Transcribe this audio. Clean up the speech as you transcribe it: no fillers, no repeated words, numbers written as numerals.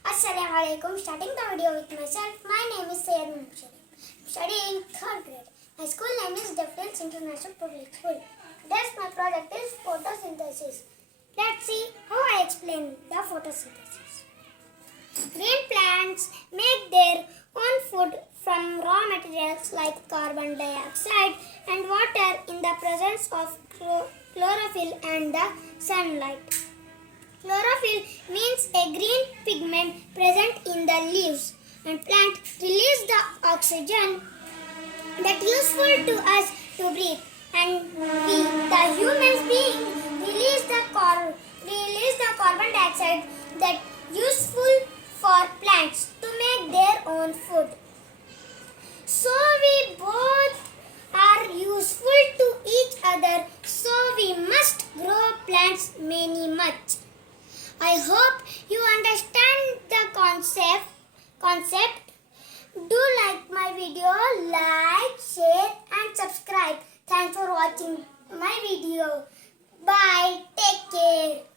Assalamualaikum. Starting the video with myself. My name is Syed. I'm studying 3rd grade. My school name is Difference International Public School. Today's my project is photosynthesis. Let's see how I explain the photosynthesis. Green plants make their own food from raw materials like carbon dioxide and water in the presence of chlorophyll and the sunlight. Chlorophyll means a green pigment present in the leaves, and plants release the oxygen that is useful to us to breathe, and we, the humans being, release the carbon dioxide that useful for plants to make their own food. So we both are useful to each other, so we must grow plants many much. I hope you understand the concept. Do like my video, like, share and subscribe. Thanks for watching my video. Bye. Take care.